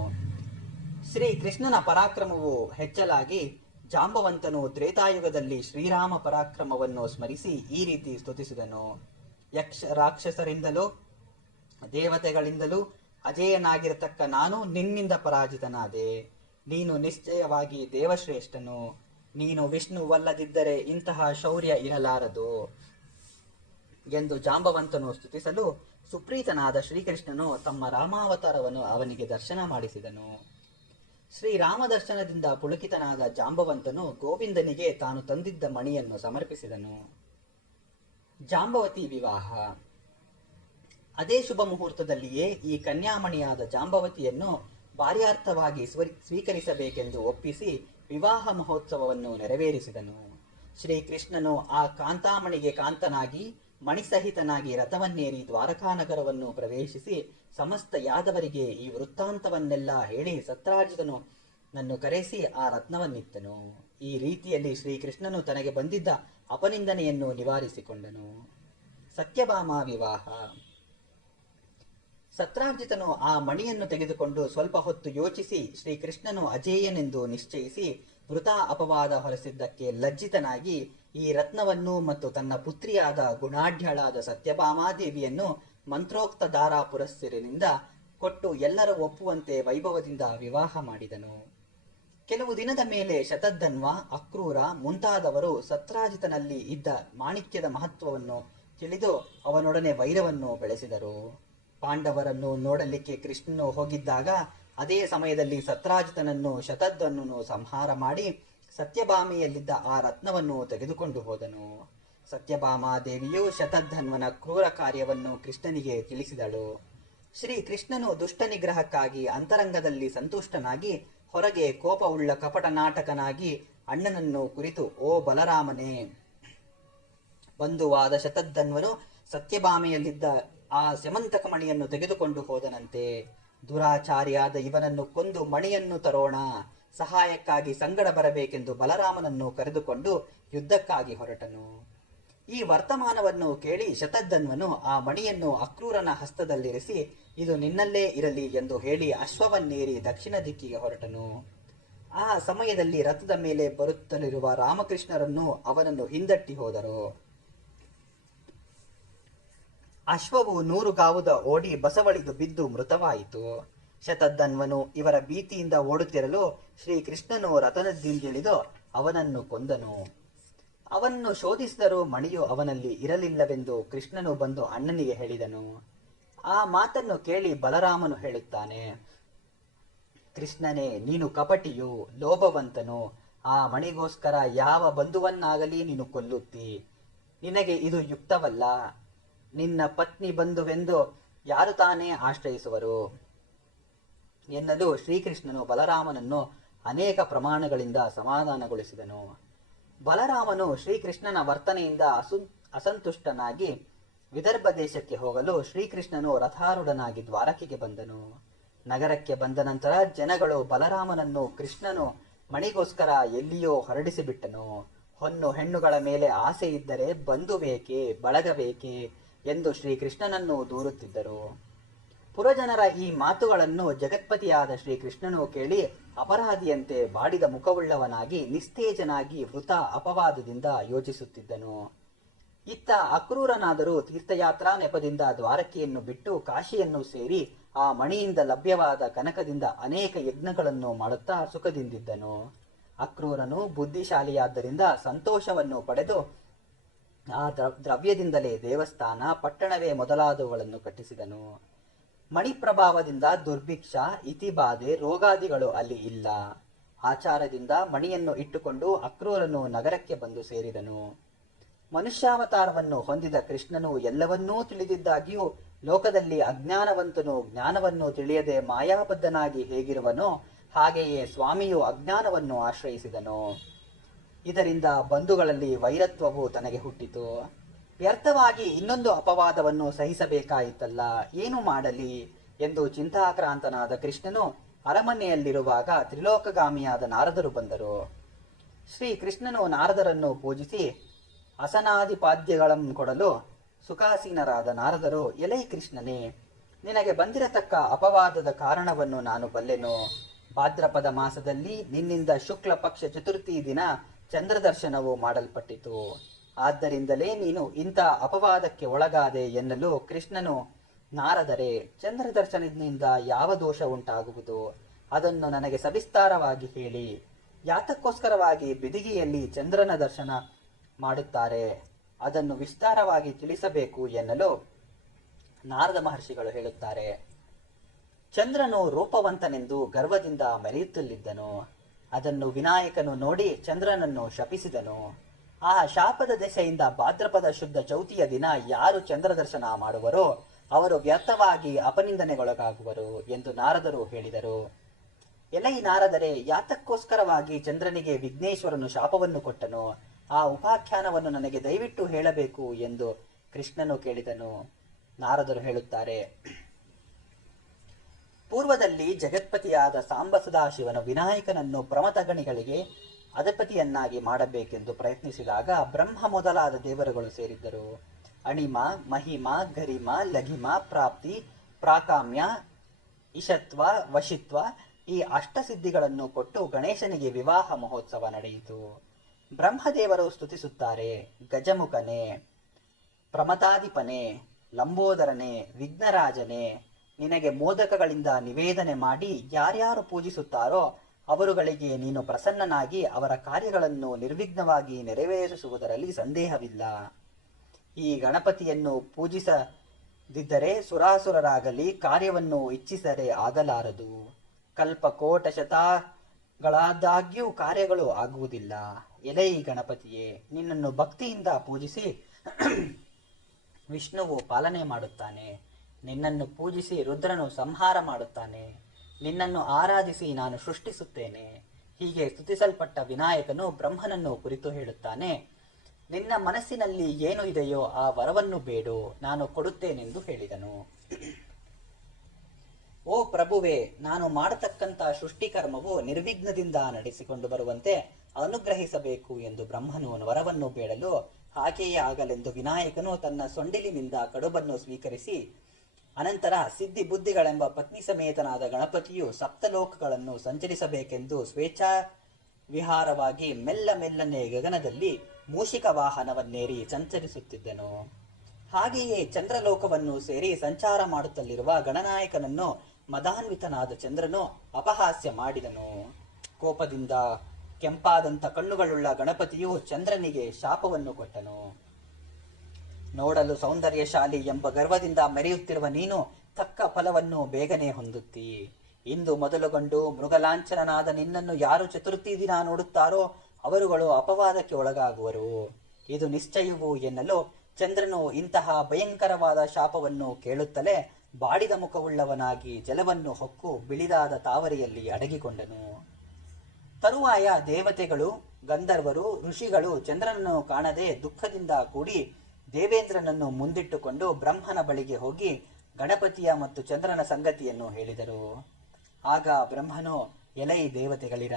ಶ್ರೀ ಕೃಷ್ಣನ ಪರಾಕ್ರಮವು ಹೆಚ್ಚಲಾಗಿ ಜಾಂಬವಂತನು ತ್ರೇತಾಯುಗದಲ್ಲಿ ಶ್ರೀರಾಮ ಪರಾಕ್ರಮವನ್ನು ಸ್ಮರಿಸಿ ಈ ರೀತಿ ಸ್ತುತಿಸಿದನು. ಯಕ್ಷ ರಾಕ್ಷಸರಿಂದಲೂ, ದೇವತೆಗಳಿಂದಲೂ ಅಜೇಯನಾಗಿರತಕ್ಕ ನಾನು ನಿನ್ನಿಂದ ಪರಾಜಿತನಾದೆ. ನೀನು ನಿಶ್ಚಯವಾಗಿ ದೇವಶ್ರೇಷ್ಠನು. ನೀನು ವಿಷ್ಣುವಲ್ಲದಿದ್ದರೆ ಇಂತಹ ಶೌರ್ಯ ಇರಲಾರದು ಎಂದು ಜಾಂಬವಂತನು ಸ್ತುತಿಸಲು ಸುಪ್ರೀತನಾದ ಶ್ರೀಕೃಷ್ಣನು ತಮ್ಮ ರಾಮಾವತಾರವನ್ನು ಅವನಿಗೆ ದರ್ಶನ ಮಾಡಿಸಿದನು. ಶ್ರೀರಾಮ ದರ್ಶನದಿಂದ ಪುಳಕಿತನಾದ ಜಾಂಬವಂತನು ಗೋವಿಂದನಿಗೆ ತಾನು ತಂದಿದ್ದ ಮಣಿಯನ್ನು ಸಮರ್ಪಿಸಿದನು. ಜಾಂಬವತಿ ವಿವಾಹ. ಅದೇ ಶುಭ ಮುಹೂರ್ತದಲ್ಲಿಯೇ ಈ ಕನ್ಯಾಮಣಿಯಾದ ಜಾಂಬವತಿಯನ್ನು ಭಾರ್ಯಾರ್ಥವಾಗಿ ಸ್ವೀ- ಸ್ವೀಕರಿಸಬೇಕೆಂದು ಒಪ್ಪಿಸಿ ವಿವಾಹ ಮಹೋತ್ಸವವನ್ನು ನೆರವೇರಿಸಿದನು. ಶ್ರೀಕೃಷ್ಣನು ಆ ಕಾಂತಾಮಣಿಗೆ ಕಾಂತನಾಗಿ, ಮಣಿಸಹಿತನಾಗಿ ರಥವನ್ನೇರಿ ದ್ವಾರಕಾನಗರವನ್ನು ಪ್ರವೇಶಿಸಿ ಸಮಸ್ತ ಯಾದವರಿಗೆ ಈ ವೃತ್ತಾಂತವನ್ನೆಲ್ಲ ಹೇಳಿ ಸತ್ರಾಜಿತನು ನನ್ನು ಕರೆಸಿ ಆ ರತ್ನವನ್ನಿತ್ತನು. ಈ ರೀತಿಯಲ್ಲಿ ಶ್ರೀಕೃಷ್ಣನು ತನಗೆ ಬಂದಿದ್ದ ಅಪನಿಂದನೆಯನ್ನು ನಿವಾರಿಸಿಕೊಂಡನು. ಸತ್ಯಭಾಮ ವಿವಾಹ. ಸತ್ರಾಜಿತನು ಆ ಮಣಿಯನ್ನು ತೆಗೆದುಕೊಂಡು ಸ್ವಲ್ಪ ಹೊತ್ತು ಯೋಚಿಸಿ, ಶ್ರೀಕೃಷ್ಣನು ಅಜೇಯನೆಂದು ನಿಶ್ಚಯಿಸಿ ವೃಥಾ ಅಪವಾದ ಹೊರಸಿದ್ದಕ್ಕೆ ಲಜ್ಜಿತನಾಗಿ ಈ ರತ್ನವನ್ನು ಮತ್ತು ತನ್ನ ಪುತ್ರಿಯಾದ ಗುಣಾಢ್ಯಳಾದ ಸತ್ಯಭಾಮಾದೇವಿಯನ್ನು ಮಂತ್ರೋಕ್ತ ದಾರಾ ಪುರಸ್ಸಿರಿನಿಂದ ಕೊಟ್ಟು ಎಲ್ಲರ ಒಪ್ಪುವಂತೆ ವೈಭವದಿಂದ ವಿವಾಹ ಮಾಡಿದನು. ಕೆಲವು ದಿನದ ಮೇಲೆ ಶತಧನ್ವ ಅಕ್ರೂರ ಮುಂತಾದವರು ಸತ್ರಾಜಿತನಲ್ಲಿ ಇದ್ದ ಮಾಣಿಕ್ಯದ ಮಹತ್ವವನ್ನು ತಿಳಿದು ಅವನೊಡನೆ ವೈರವನ್ನು ಬೆಳೆಸಿದರು. ಪಾಂಡವರನ್ನು ನೋಡಲಿಕ್ಕೆ ಕೃಷ್ಣನು ಹೋಗಿದ್ದಾಗ ಅದೇ ಸಮಯದಲ್ಲಿ ಸತ್ರಾಜಿತನನ್ನು ಶತಧ್ವನನ್ನು ಸಂಹಾರ ಮಾಡಿ ಸತ್ಯಭಾಮಿಯಲ್ಲಿದ್ದ ಆ ರತ್ನವನ್ನು ತೆಗೆದುಕೊಂಡು ಹೋದನು. ಸತ್ಯಭಾಮಾದೇವಿಯು ಶತಧನ್ವನ ಕ್ರೂರ ಕಾರ್ಯವನ್ನು ಕೃಷ್ಣನಿಗೆ ತಿಳಿಸಿದಳು. ಶ್ರೀ ಕೃಷ್ಣನು ದುಷ್ಟ ನಿಗ್ರಹಕ್ಕಾಗಿ ಅಂತರಂಗದಲ್ಲಿ ಸಂತುಷ್ಟನಾಗಿ ಹೊರಗೆ ಕೋಪವುಳ್ಳ ಕಪಟ ನಾಟಕನಾಗಿ ಅಣ್ಣನನ್ನು ಕುರಿತು, ಓ ಬಲರಾಮನೇ, ಬಂಧುವಾದ ಶತಧನ್ವನು ಸತ್ಯಭಾಮೆಯಲ್ಲಿದ್ದ ಆ ಸೆಮಂತಕ ಮಣಿಯನ್ನು ತೆಗೆದುಕೊಂಡು ಹೋದನಂತೆ. ದುರಾಚಾರಿಯಾದ ಇವನನ್ನು ಕೊಂದು ಮಣಿಯನ್ನು ತರೋಣ. ಸಹಾಯಕ್ಕಾಗಿ ಸಂಗಡ ಬರಬೇಕೆಂದು ಬಲರಾಮನನ್ನು ಕರೆದುಕೊಂಡು ಯುದ್ಧಕ್ಕಾಗಿ ಹೊರಟನು. ಈ ವರ್ತಮಾನವನ್ನು ಕೇಳಿ ಶತಧನ್ವನು ಆ ಮಣಿಯನ್ನು ಅಕ್ರೂರನ ಹಸ್ತದಲ್ಲಿರಿಸಿ, ಇದು ನಿನ್ನಲ್ಲೇ ಇರಲಿ ಎಂದು ಹೇಳಿ ಅಶ್ವವನ್ನೇರಿ ದಕ್ಷಿಣ ದಿಕ್ಕಿಗೆ ಹೊರಟನು. ಆ ಸಮಯದಲ್ಲಿ ರಥದ ಮೇಲೆ ಬರುತ್ತಲಿರುವ ರಾಮಕೃಷ್ಣರನ್ನು ಅವನನ್ನು ಹಿಂದಟ್ಟಿ ಹೋದರು. ಅಶ್ವವು ನೂರು ಗಾವುದ ಓಡಿ ಬಸವಳಿದು ಬಿದ್ದು ಮೃತವಾಯಿತು. ಶತಧನ್ವನು ಇವರ ಭೀತಿಯಿಂದ ಓಡುತ್ತಿರಲು ಶ್ರೀಕೃಷ್ಣನು ರಥನದಿಂದಿಳಿದು ಅವನನ್ನು ಕೊಂದನು. ಅವನನ್ನು ಶೋಧಿಸಿದರೂ ಮಣಿಯು ಅವನಲ್ಲಿ ಇರಲಿಲ್ಲವೆಂದು ಕೃಷ್ಣನು ಬಂದು ಅಣ್ಣನಿಗೆ ಹೇಳಿದನು. ಆ ಮಾತನ್ನು ಕೇಳಿ ಬಲರಾಮನು ಹೇಳುತ್ತಾನೆ, ಕೃಷ್ಣನೇ, ನೀನು ಕಪಟಿಯು, ಲೋಭವಂತನು. ಆ ಮಣಿಗೋಸ್ಕರ ಯಾವ ಬಂಧುವನ್ನಾಗಲಿ ನೀನು ಕೊಲ್ಲುತ್ತಿ. ನಿನಗೆ ಇದು ಯುಕ್ತವಲ್ಲ. ನಿನ್ನ ಪತ್ನಿ ಬಂಧುವೆಂದು ಯಾರು ತಾನೇ ಆಶ್ರಯಿಸುವರು? ಎನ್ನಲು ಶ್ರೀಕೃಷ್ಣನು ಬಲರಾಮನನ್ನು ಅನೇಕ ಪ್ರಮಾಣಗಳಿಂದ ಸಮಾಧಾನಗೊಳಿಸಿದನು. ಬಲರಾಮನು ಶ್ರೀಕೃಷ್ಣನ ವರ್ತನೆಯಿಂದ ಅಸು, ಅಸಂತುಷ್ಟನಾಗಿ ವಿದರ್ಭ ದೇಶಕ್ಕೆ ಹೋಗಲು ಶ್ರೀಕೃಷ್ಣನು ರಥಾರೂಢನಾಗಿ ದ್ವಾರಕೆಗೆ ಬಂದನು. ನಗರಕ್ಕೆ ಬಂದ ನಂತರ ಜನಗಳು ಬಲರಾಮನನ್ನು ಕೃಷ್ಣನು ಮಣಿಗೋಸ್ಕರ ಎಲ್ಲಿಯೋ ಹೊರಡಿಸಿಬಿಟ್ಟನು. ಹೊನ್ನು ಹೆಣ್ಣುಗಳ ಮೇಲೆ ಆಸೆ ಇದ್ದರೆ ಬಂಧು ಬೇಕೆ ಬಳಗ ಬೇಕೆ ಎಂದು ಶ್ರೀಕೃಷ್ಣನನ್ನು ದೂರುತ್ತಿದ್ದರು. ಪುರಜನರ ಈ ಮಾತುಗಳನ್ನು ಜಗತ್ಪತಿಯಾದ ಶ್ರೀಕೃಷ್ಣನು ಕೇಳಿ ಅಪರಾಧಿಯಂತೆ ಬಾಡಿದ ಮುಖವುಳ್ಳವನಾಗಿ ನಿಸ್ತೇಜನಾಗಿ ವೃತ ಅಪವಾದದಿಂದ ಯೋಚಿಸುತ್ತಿದ್ದನು. ಇತ್ತ ಅಕ್ರೂರನಾದರೂ ತೀರ್ಥಯಾತ್ರಾ ನೆಪದಿಂದ ದ್ವಾರಕೆಯನ್ನು ಬಿಟ್ಟು ಕಾಶಿಯನ್ನು ಸೇರಿ ಆ ಮಣಿಯಿಂದ ಲಭ್ಯವಾದ ಕನಕದಿಂದ ಅನೇಕ ಯಜ್ಞಗಳನ್ನು ಮಾಡುತ್ತಾ ಸುಖದಿಂದಿದ್ದನು. ಅಕ್ರೂರನು ಬುದ್ಧಿಶಾಲಿಯಾದ್ದರಿಂದ ಸಂತೋಷವನ್ನು ಪಡೆದು ಆ ದ್ರ- ದ್ರವ್ಯದಿಂದಲೇ ದೇವಸ್ಥಾನ, ಪಟ್ಟಣವೇ ಮೊದಲಾದವುಗಳನ್ನು ಕಟ್ಟಿಸಿದನು. ಮಣಿ ಪ್ರಭಾವದಿಂದ ದುರ್ಭಿಕ್ಷ, ಇತಿಬಾಧೆ, ರೋಗಾದಿಗಳು ಅಲ್ಲಿ ಇಲ್ಲ. ಆಚಾರದಿಂದ ಮಣಿಯನ್ನು ಇಟ್ಟುಕೊಂಡು ಅಕ್ರೂರನು ನಗರಕ್ಕೆ ಬಂದು ಸೇರಿದನು. ಮನುಷ್ಯಾವತಾರವನ್ನು ಹೊಂದಿದ ಕೃಷ್ಣನು ಎಲ್ಲವನ್ನೂ ತಿಳಿದಿದ್ದಾಗಿಯೂ ಲೋಕದಲ್ಲಿ ಅಜ್ಞಾನವಂತನು ಜ್ಞಾನವನ್ನು ತಿಳಿಯದೆ ಮಾಯಾಬದ್ಧನಾಗಿ ಹೇಗಿರುವನೋ ಹಾಗೆಯೇ ಸ್ವಾಮಿಯು ಅಜ್ಞಾನವನ್ನು ಆಶ್ರಯಿಸಿದನು. ಇದರಿಂದ ಬಂಧುಗಳಲ್ಲಿ ವೈರತ್ವವು ತನಗೆ ಹುಟ್ಟಿತು. ವ್ಯರ್ಥವಾಗಿ ಇನ್ನೊಂದು ಅಪವಾದವನ್ನು ಸಹಿಸಬೇಕಾಯಿತಲ್ಲ, ಏನು ಮಾಡಲಿ ಎಂದು ಚಿಂತಾಕ್ರಾಂತನಾದ ಕೃಷ್ಣನು ಅರಮನೆಯಲ್ಲಿರುವಾಗ ತ್ರಿಲೋಕಗಾಮಿಯಾದ ನಾರದರು ಬಂದರು. ಶ್ರೀ ಕೃಷ್ಣನು ನಾರದರನ್ನು ಪೂಜಿಸಿ ಅಸನಾದಿಪಾದ್ಯಗಳನ್ನು ಕೊಡಲು ಸುಖಾಸೀನರಾದ ನಾರದರು, ಎಲೈ ಕೃಷ್ಣನೇ, ನಿನಗೆ ಬಂದಿರತಕ್ಕ ಅಪವಾದದ ಕಾರಣವನ್ನು ನಾನು ಬಲ್ಲೆನು ಭಾದ್ರಪದ ಮಾಸದಲ್ಲಿ ನಿನ್ನಿಂದ ಶುಕ್ಲ ಪಕ್ಷ ಚತುರ್ಥಿ ದಿನ ಚಂದ್ರದರ್ಶನವು ಮಾಡಲ್ಪಟ್ಟಿತು. ಆದ್ದರಿಂದಲೇ ನೀನು ಇಂಥ ಅಪವಾದಕ್ಕೆ ಒಳಗಾದೆ ಎನ್ನಲು ಕೃಷ್ಣನು, ನಾರದರೆ, ಚಂದ್ರದರ್ಶನದಿಂದ ಯಾವ ದೋಷ ಉಂಟಾಗುವುದು? ಅದನ್ನು ನನಗೆ ಸವಿಸ್ತಾರವಾಗಿ ಹೇಳಿ. ಯಾತಕ್ಕೋಸ್ಕರವಾಗಿ ಬಿದಿಗೆಯಲ್ಲಿ ಚಂದ್ರನ ದರ್ಶನ ಮಾಡುತ್ತಾರೆ? ಅದನ್ನು ವಿಸ್ತಾರವಾಗಿ ತಿಳಿಸಬೇಕು ಎನ್ನಲು ನಾರದ ಮಹರ್ಷಿಗಳು ಹೇಳುತ್ತಾರೆ. ಚಂದ್ರನು ರೂಪವಂತನೆಂದು ಗರ್ವದಿಂದ ಮೆರೆಯುತ್ತಲಿದ್ದನು. ಅದನ್ನು ವಿನಾಯಕನು ನೋಡಿ ಚಂದ್ರನನ್ನು ಶಪಿಸಿದನು. ಆ ಶಾಪದ ದೆಸೆಯಿಂದ ಭಾದ್ರಪದ ಶುದ್ಧ ಚೌತಿಯ ದಿನ ಯಾರು ಚಂದ್ರ ದರ್ಶನ ಮಾಡುವರೋ ಅವರು ವ್ಯರ್ಥವಾಗಿ ಅಪನಿಂದನೆಗೊಳಗಾಗುವರು ಎಂದು ನಾರದರು ಹೇಳಿದರು. ಎಲೈ ನಾರದರೆ ಯಾತಕ್ಕೋಸ್ಕರವಾಗಿ ಚಂದ್ರನಿಗೆ ವಿಘ್ನೇಶ್ವರನು ಶಾಪವನ್ನು ಕೊಟ್ಟನು. ಆ ಉಪಾಖ್ಯಾನವನ್ನು ನನಗೆ ದಯವಿಟ್ಟು ಹೇಳಬೇಕು ಎಂದು ಕೃಷ್ಣನು ಕೇಳಿದನು. ನಾರದರು ಹೇಳುತ್ತಾರೆ ಪೂರ್ವದಲ್ಲಿ ಜಗತ್ಪತಿಯಾದ ಸಾಂಬ ಸದಾಶಿವನು ವಿನಾಯಕನನ್ನು ಪ್ರಮತಗಣಿಗಳಿಗೆ ಅಧಿಪತಿಯನ್ನಾಗಿ ಮಾಡಬೇಕೆಂದು ಪ್ರಯತ್ನಿಸಿದಾಗ ಬ್ರಹ್ಮ ಮೊದಲಾದ ದೇವರುಗಳು ಸೇರಿದ್ದರು. ಅಣಿಮ, ಮಹಿಮ, ಗರಿಮ, ಲಘಿಮ, ಪ್ರಾಪ್ತಿ, ಪ್ರಾಕಾಮ್ಯ ಇಶತ್ವ ವಶಿತ್ವ ಈ ಅಷ್ಟಸಿದ್ಧಿಗಳನ್ನು ಕೊಟ್ಟು ಗಣೇಶನಿಗೆ ವಿವಾಹ ಮಹೋತ್ಸವ ನಡೆಯಿತು. ಬ್ರಹ್ಮದೇವರು ಸ್ತುತಿಸುತ್ತಾರೆ, ಗಜಮುಖನೆ ಪ್ರಮತಾಧಿಪನೆ ಲಂಬೋದರನೇ, ವಿಘ್ನರಾಜನೇ ನಿನಗೆ ಮೋದಕಗಳಿಂದ ನಿವೇದನೆ ಮಾಡಿ ಯಾರ್ಯಾರು ಪೂಜಿಸುತ್ತಾರೋ ಅವರುಗಳಿಗೆ ನೀನು ಪ್ರಸನ್ನನಾಗಿ ಅವರ ಕಾರ್ಯಗಳನ್ನು ನಿರ್ವಿಘ್ನವಾಗಿ ನೆರವೇರಿಸುವುದರಲ್ಲಿ ಸಂದೇಹವಿಲ್ಲ. ಈ ಗಣಪತಿಯನ್ನು ಪೂಜಿಸದಿದ್ದರೆ ಸುರಾಸುರರಾಗಲಿ ಕಾರ್ಯವನ್ನು ಇಚ್ಛಿಸದೆ ಆಗಲಾರದು. ಕಲ್ಪಕೋಟ ಶತಗಳಾದಾಗ್ಯೂ ಕಾರ್ಯಗಳು ಆಗುವುದಿಲ್ಲ. ಎಲೈ ಗಣಪತಿಯೇ, ನಿನ್ನನ್ನು ಭಕ್ತಿಯಿಂದ ಪೂಜಿಸಿ ವಿಷ್ಣುವು ಪಾಲನೆ ಮಾಡುತ್ತಾನೆ. ನಿನ್ನನ್ನು ಪೂಜಿಸಿ ರುದ್ರನು ಸಂಹಾರ ಮಾಡುತ್ತಾನೆ. ನಿನ್ನನ್ನು ಆರಾಧಿಸಿ ನಾನು ಸೃಷ್ಟಿಸುತ್ತೇನೆ. ಹೀಗೆ ಸ್ತುತಿಸಲ್ಪಟ್ಟ ವಿನಾಯಕನು ಬ್ರಹ್ಮನನ್ನು ಕುರಿತು ಹೇಳುತ್ತಾನೆ. ನಿನ್ನ ಮನಸ್ಸಿನಲ್ಲಿ ಏನು ಇದೆಯೋ ಆ ವರವನ್ನು ಬೇಡು, ನಾನು ಕೊಡುತ್ತೇನೆಂದು ಹೇಳಿದನು. ಓ ಪ್ರಭುವೆ, ನಾನು ಮಾಡತಕ್ಕಂತ ಸೃಷ್ಟಿಕರ್ಮವು ನಿರ್ವಿಘ್ನದಿಂದ ನಡೆಸಿಕೊಂಡು ಬರುವಂತೆ ಅನುಗ್ರಹಿಸಬೇಕು ಎಂದು ಬ್ರಹ್ಮನು ವರವನ್ನು ಬೇಡಲು ಹಾಗೆಯೇ ಆಗಲೆಂದು ವಿನಾಯಕನು ತನ್ನ ಸೊಂಡಿಲಿನಿಂದ ಕಡುಬನ್ನು ಸ್ವೀಕರಿಸಿ ಅನಂತರ ಸಿದ್ಧಿ ಬುದ್ಧಿಗಳೆಂಬ ಪತ್ನಿ ಸಮೇತನಾದ ಗಣಪತಿಯು ಸಪ್ತಲೋಕಗಳನ್ನು ಸಂಚರಿಸಬೇಕೆಂದು ಸ್ವೇಚ್ಛಾ ವಿಹಾರವಾಗಿ ಮೆಲ್ಲ ಮೆಲ್ಲನೆ ಗಗನದಲ್ಲಿ ಮೂಷಿಕ ವಾಹನವನ್ನೇರಿ ಸಂಚರಿಸುತ್ತಿದ್ದನು. ಹಾಗೆಯೇ ಚಂದ್ರಲೋಕವನ್ನು ಸೇರಿ ಸಂಚಾರ ಮಾಡುತ್ತಲಿರುವ ಗಣನಾಯಕನನ್ನು ಮದಾನ್ವಿತನಾದ ಚಂದ್ರನು ಅಪಹಾಸ್ಯ ಮಾಡಿದನು. ಕೋಪದಿಂದ ಕೆಂಪಾದಂಥ ಕಣ್ಣುಗಳುಳ್ಳ ಗಣಪತಿಯು ಚಂದ್ರನಿಗೆ ಶಾಪವನ್ನು ಕೊಟ್ಟನು. ನೋಡಲು ಸೌಂದರ್ಯಶಾಲಿ ಎಂಬ ಗರ್ವದಿಂದ ಮೆರೆಯುತ್ತಿರುವ ನೀನು ತಕ್ಕ ಫಲವನ್ನು ಬೇಗನೆ ಹೊಂದುತ್ತಿ. ಇಂದು ಮೊದಲುಗೊಂಡು ಮೃಗಲಾಂಛನನಾದ ನಿನ್ನನ್ನು ಯಾರು ಚತುರ್ಥಿ ದಿನ ನೋಡುತ್ತಾರೋ ಅವರುಗಳು ಅಪವಾದಕ್ಕೆ ಒಳಗಾಗುವರು. ಇದು ನಿಶ್ಚಯವು ಎನ್ನಲು ಚಂದ್ರನು ಇಂತಹ ಭಯಂಕರವಾದ ಶಾಪವನ್ನು ಕೇಳುತ್ತಲೇ ಬಾಡಿದ ಮುಖವುಳ್ಳವನಾಗಿ ಜಲವನ್ನು ಹೊಕ್ಕು ಬಿಳಿದಾದ ತಾವರೆಯಲ್ಲಿ ಅಡಗಿಕೊಂಡನು. ತರುವಾಯ ದೇವತೆಗಳು, ಗಂಧರ್ವರು, ಋಷಿಗಳು ಚಂದ್ರನನ್ನು ಕಾಣದೆ ದುಃಖದಿಂದ ಕೂಡಿ ದೇವೇಂದ್ರನನ್ನು ಮುಂದಿಟ್ಟುಕೊಂಡು ಬ್ರಹ್ಮನ ಬಳಿಗೆ ಹೋಗಿ ಗಣಪತಿಯ ಮತ್ತು ಚಂದ್ರನ ಸಂಗತಿಯನ್ನು ಹೇಳಿದರು. ಆಗ ಬ್ರಹ್ಮನು, ಎಲೈ ದೇವತೆಗಳಿರ,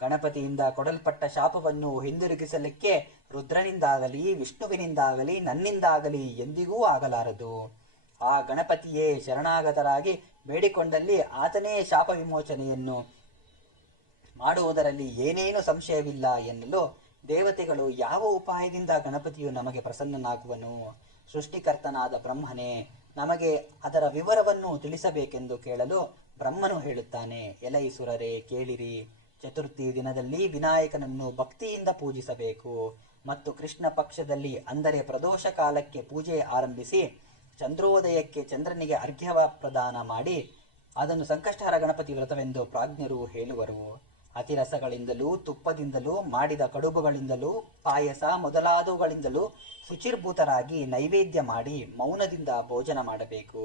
ಗಣಪತಿಯಿಂದ ಕೊಡಲ್ಪಟ್ಟ ಶಾಪವನ್ನು ಹಿಂದಿರುಗಿಸಲಿಕ್ಕೆ ರುದ್ರನಿಂದಾಗಲಿ, ವಿಷ್ಣುವಿನಿಂದಾಗಲಿ, ನನ್ನಿಂದಾಗಲಿ ಎಂದಿಗೂ ಆಗಲಾರದು. ಆ ಗಣಪತಿಯೇ ಶರಣಾಗತರಾಗಿ ಬೇಡಿಕೊಂಡಲ್ಲಿ ಆತನೇ ಶಾಪ ವಿಮೋಚನೆಯನ್ನು ಮಾಡುವುದರಲ್ಲಿ ಏನೇನು ಸಂಶಯವಿಲ್ಲ ಎನ್ನಲು ದೇವತೆಗಳು ಯಾವ ಉಪಾಯದಿಂದ ಗಣಪತಿಯು ನಮಗೆ ಪ್ರಸನ್ನನಾಗುವನು? ಸೃಷ್ಟಿಕರ್ತನಾದ ಬ್ರಹ್ಮನೇ, ನಮಗೆ ಅದರ ವಿವರವನ್ನು ತಿಳಿಸಬೇಕೆಂದು ಕೇಳಲು ಬ್ರಹ್ಮನು ಹೇಳುತ್ತಾನೆ ಎಲೈಸುರರೇ ಕೇಳಿರಿ. ಚತುರ್ಥಿ ದಿನದಲ್ಲಿ ವಿನಾಯಕನನ್ನು ಭಕ್ತಿಯಿಂದ ಪೂಜಿಸಬೇಕು. ಮತ್ತು ಕೃಷ್ಣ ಪಕ್ಷದಲ್ಲಿ ಅಂದರೆ ಪ್ರದೋಷ ಕಾಲಕ್ಕೆ ಪೂಜೆ ಆರಂಭಿಸಿ ಚಂದ್ರೋದಯಕ್ಕೆ ಚಂದ್ರನಿಗೆ ಅರ್ಘ್ಯವ ಪ್ರದಾನ ಮಾಡಿ ಅದನ್ನು ಸಂಕಷ್ಟಹರ ಗಣಪತಿ ವ್ರತವೆಂದು ಪ್ರಾಜ್ಞರು ಹೇಳುವರು. ಅತಿರಸಗಳಿಂದಲೂ ತುಪ್ಪದಿಂದಲೂ, ಮಾಡಿದ ಕಡುಬುಗಳಿಂದಲೂ, ಪಾಯಸ ಮೊದಲಾದವುಗಳಿಂದಲೂ ಶುಚಿರ್ಭೂತರಾಗಿ ನೈವೇದ್ಯ ಮಾಡಿ ಮೌನದಿಂದ ಭೋಜನ ಮಾಡಬೇಕು.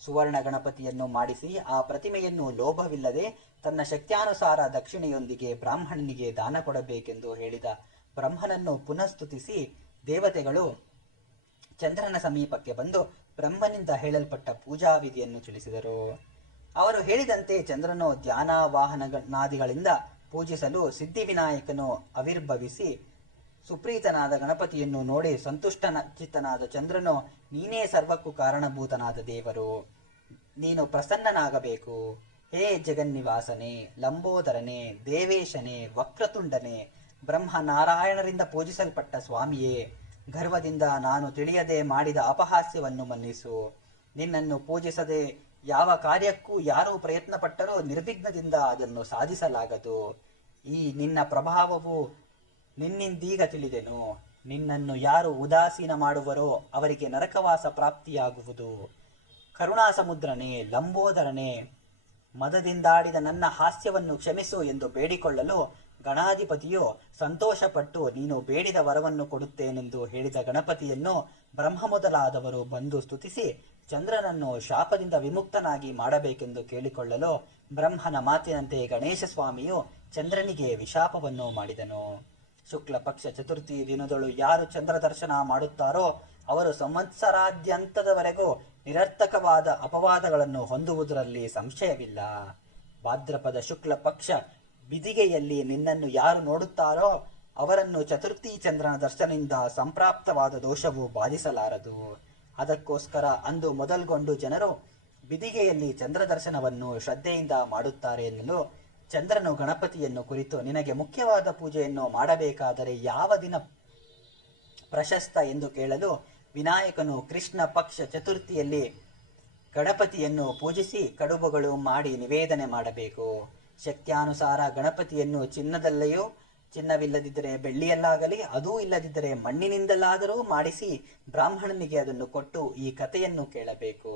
ಸುವರ್ಣ ಗಣಪತಿಯನ್ನು ಮಾಡಿಸಿ ಆ ಪ್ರತಿಮೆಯನ್ನು ಲೋಭವಿಲ್ಲದೆ ತನ್ನ ಶಕ್ತ್ಯಾನುಸಾರ ದಕ್ಷಿಣೆಯೊಂದಿಗೆ ಬ್ರಾಹ್ಮಣನಿಗೆ ದಾನ ಕೊಡಬೇಕೆಂದು ಹೇಳಿದ ಬ್ರಹ್ಮನನ್ನು ಪುನಃಸ್ತುತಿಸಿ ದೇವತೆಗಳು ಚಂದ್ರನ ಸಮೀಪಕ್ಕೆ ಬಂದು ಬ್ರಹ್ಮನಿಂದ ಹೇಳಲ್ಪಟ್ಟ ಪೂಜಾ ವಿಧಿಯನ್ನು ತಿಳಿಸಿದರು. ಅವರು ಹೇಳಿದಂತೆ ಚಂದ್ರನು ಧ್ಯಾನ ವಾಹನನಾದಿಗಳಿಂದ ಪೂಜಿಸಲು ಸಿದ್ಧಿವಿನಾಯಕನು ಆವಿರ್ಭವಿಸಿ ಸುಪ್ರೀತನಾದ ಗಣಪತಿಯನ್ನು ನೋಡಿ ಸಂತುಷ್ಟನ ಚಿತ್ತನಾದ ಚಂದ್ರನು, ನೀನೇ ಸರ್ವಕ್ಕೂ ಕಾರಣಭೂತನಾದ ದೇವರು. ನೀನು ಪ್ರಸನ್ನನಾಗಬೇಕು. ಹೇ ಜಗನ್ನಿವಾಸನೆ, ಲಂಬೋದರನೆ, ದೇವೇಶನೆ, ವಕ್ರತುಂಡನೆ ಬ್ರಹ್ಮ ನಾರಾಯಣರಿಂದ ಪೂಜಿಸಲ್ಪಟ್ಟ ಸ್ವಾಮಿಯೇ, ಗರ್ವದಿಂದ ನಾನು ತಿಳಿಯದೆ ಮಾಡಿದ ಅಪಹಾಸ್ಯವನ್ನು ಮನ್ನಿಸು. ನಿನ್ನನ್ನು ಪೂಜಿಸದೆ ಯಾವ ಕಾರ್ಯಕ್ಕೂ ಯಾರು ಪ್ರಯತ್ನ ಪಟ್ಟರೂ ನಿರ್ವಿಘ್ನದಿಂದ ಅದನ್ನು ಸಾಧಿಸಲಾಗದು. ಈ ನಿನ್ನ ಪ್ರಭಾವವು ನಿನ್ನಿಂದೀಗ ತಿಳಿದೆನು. ನಿನ್ನನ್ನು ಯಾರು ಉದಾಸೀನ ಮಾಡುವರೋ ಅವರಿಗೆ ನರಕವಾಸ ಪ್ರಾಪ್ತಿಯಾಗುವುದು. ಕರುಣಾಸಮುದ್ರನೇ, ಲಂಬೋದರನೇ, ಮದದಿಂದಾಡಿದ ನನ್ನ ಹಾಸ್ಯವನ್ನು ಕ್ಷಮಿಸು ಎಂದು ಬೇಡಿಕೊಳ್ಳಲು ಗಣಾಧಿಪತಿಯು ಸಂತೋಷಪಟ್ಟು, ನೀನು ಬೇಡಿದ ವರವನ್ನು ಕೊಡುತ್ತೇನೆಂದು ಹೇಳಿದ ಗಣಪತಿಯನ್ನು ಬ್ರಹ್ಮ ಮೊದಲಾದವರು ಬಂದು ಸ್ತುತಿಸಿ, ಚಂದ್ರನನ್ನು ಶಾಪದಿಂದ ವಿಮುಕ್ತನಾಗಿ ಮಾಡಬೇಕೆಂದು ಕೇಳಿಕೊಳ್ಳಲು ಬ್ರಹ್ಮನ ಮಾತಿನಂತೆ ಗಣೇಶ ಸ್ವಾಮಿಯು ಚಂದ್ರನಿಗೆ ವಿಶಾಪವನ್ನು ಮಾಡಿದನು. ಶುಕ್ಲ ಪಕ್ಷ ಚತುರ್ಥಿ ದಿನದಳು ಯಾರು ಚಂದ್ರ ದರ್ಶನ ಮಾಡುತ್ತಾರೋ, ಅವರು ಸಂವತ್ಸರಾದ್ಯಂತದವರೆಗೂ ನಿರರ್ಥಕವಾದ ಅಪವಾದಗಳನ್ನು ಹೊಂದುವುದರಲ್ಲಿ ಸಂಶಯವಿಲ್ಲ. ಭಾದ್ರಪದ ಶುಕ್ಲ ಪಕ್ಷ ಬಿದಿಗೆಯಲ್ಲಿ ನಿನ್ನನ್ನು ಯಾರು ನೋಡುತ್ತಾರೋ ಅವರನ್ನು ಚತುರ್ಥಿ ಚಂದ್ರನ ದರ್ಶನದಿಂದ ಸಂಪ್ರಾಪ್ತವಾದ ದೋಷವು ಬಾಧಿಸಲಾರದು. ಅದಕ್ಕೋಸ್ಕರ ಅಂದು ಮೊದಲ್ಗೊಂಡು ಜನರು ಬಿದಿಗೆಯಲ್ಲಿ ಚಂದ್ರ ದರ್ಶನವನ್ನು ಶ್ರದ್ಧೆಯಿಂದ ಮಾಡುತ್ತಾರೆ ಎನ್ನಲು ಚಂದ್ರನು ಗಣಪತಿಯನ್ನು ಕುರಿತು ನಿನಗೆ ಮುಖ್ಯವಾದ ಪೂಜೆಯನ್ನು ಮಾಡಬೇಕಾದರೆ ಯಾವ ದಿನ ಪ್ರಶಸ್ತ ಎಂದು ಕೇಳಲು ವಿನಾಯಕನು ಕೃಷ್ಣ ಪಕ್ಷ ಚತುರ್ಥಿಯಲ್ಲಿ ಗಣಪತಿಯನ್ನು ಪೂಜಿಸಿ ಕಡುಬುಗಳು ಮಾಡಿ ನಿವೇದನೆ ಮಾಡಬೇಕು. ಶಕ್ತ್ಯಾನುಸಾರ ಗಣಪತಿಯನ್ನು ಚಿನ್ನದಲ್ಲೆಯೋ, ಚಿನ್ನವಿಲ್ಲದಿದ್ದರೆ ಬೆಳ್ಳಿಯಲ್ಲಾಗಲಿ, ಅದೂ ಇಲ್ಲದಿದ್ದರೆ ಮಣ್ಣಿನಿಂದಲಾದರೂ ಮಾಡಿಸಿ ಬ್ರಾಹ್ಮಣನಿಗೆ ಅದನ್ನು ಕೊಟ್ಟು ಈ ಕಥೆಯನ್ನು ಕೇಳಬೇಕು.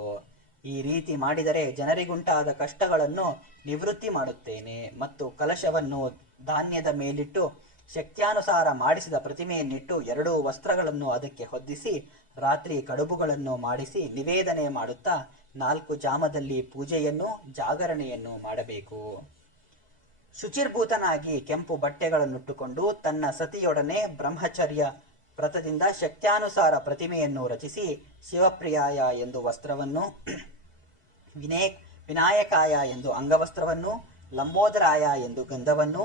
ಈ ರೀತಿ ಮಾಡಿದರೆ ಜನರಿಗುಂಟಾದ ಕಷ್ಟಗಳನ್ನು ನಿವೃತ್ತಿ ಮಾಡುತ್ತೇನೆ ಮತ್ತು ಕಲಶವನ್ನು ಧಾನ್ಯದ ಮೇಲಿಟ್ಟು ಶಕ್ತ್ಯಾನುಸಾರ ಮಾಡಿಸಿದ ಪ್ರತಿಮೆಯನ್ನಿಟ್ಟು ಎರಡೂ ವಸ್ತ್ರಗಳನ್ನು ಅದಕ್ಕೆ ಹೊದ್ದಿಸಿ, ರಾತ್ರಿ ಕಡುಬುಗಳನ್ನು ಮಾಡಿಸಿ ನಿವೇದನೆ ಮಾಡುತ್ತಾ ನಾಲ್ಕು ಜಾಮದಲ್ಲಿ ಪೂಜೆಯನ್ನು ಜಾಗರಣೆಯನ್ನು ಮಾಡಬೇಕು. ಶುಚಿರ್ಭೂತನಾಗಿ ಕೆಂಪು ಬಟ್ಟೆಗಳನ್ನುಟ್ಟುಕೊಂಡು ತನ್ನ ಸತಿಯೊಡನೆ ಬ್ರಹ್ಮಚರ್ಯ ವ್ರತದಿಂದ ಶಕ್ತ್ಯಾನುಸಾರ ಪ್ರತಿಮೆಯನ್ನು ರಚಿಸಿ ಶಿವಪ್ರಿಯಾಯ ಎಂದು ವಸ್ತ್ರವನ್ನು ವಿನೇ ವಿನಾಯಕಾಯ ಎಂದು ಅಂಗವಸ್ತ್ರವನ್ನು, ಲಂಬೋದರಾಯ ಎಂದು ಗಂಧವನ್ನು,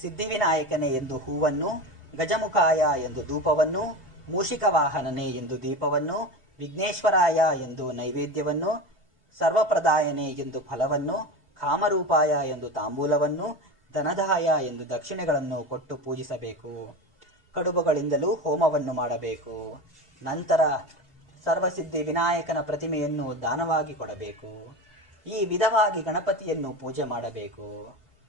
ಸಿದ್ಧಿವಿನಾಯಕನೇ ಎಂದು ಹೂವನ್ನು, ಗಜಮುಖಾಯ ಎಂದು ಧೂಪವನ್ನು, ಮೂಷಿಕವಾಹನನೇ ಎಂದು ದೀಪವನ್ನು, ವಿಘ್ನೇಶ್ವರಾಯ ಎಂದು ನೈವೇದ್ಯವನ್ನು, ಸರ್ವಪ್ರದಾಯನೇ ಎಂದು ಫಲವನ್ನು, ಕಾಮರೂಪಾಯ ಎಂದು ತಾಂಬೂಲವನ್ನು ಧನದಾಯ ಎಂದು ದಕ್ಷಿಣೆಗಳನ್ನು ಕೊಟ್ಟು ಪೂಜಿಸಬೇಕು. ಕಡುಬುಗಳಿಂದಲೂ ಹೋಮವನ್ನು ಮಾಡಬೇಕು. ನಂತರ ಸರ್ವಸಿದ್ಧಿ ವಿನಾಯಕನ ಪ್ರತಿಮೆಯನ್ನು ದಾನವಾಗಿ ಕೊಡಬೇಕು. ಈ ವಿಧವಾಗಿ ಗಣಪತಿಯನ್ನು ಪೂಜೆ ಮಾಡಬೇಕು.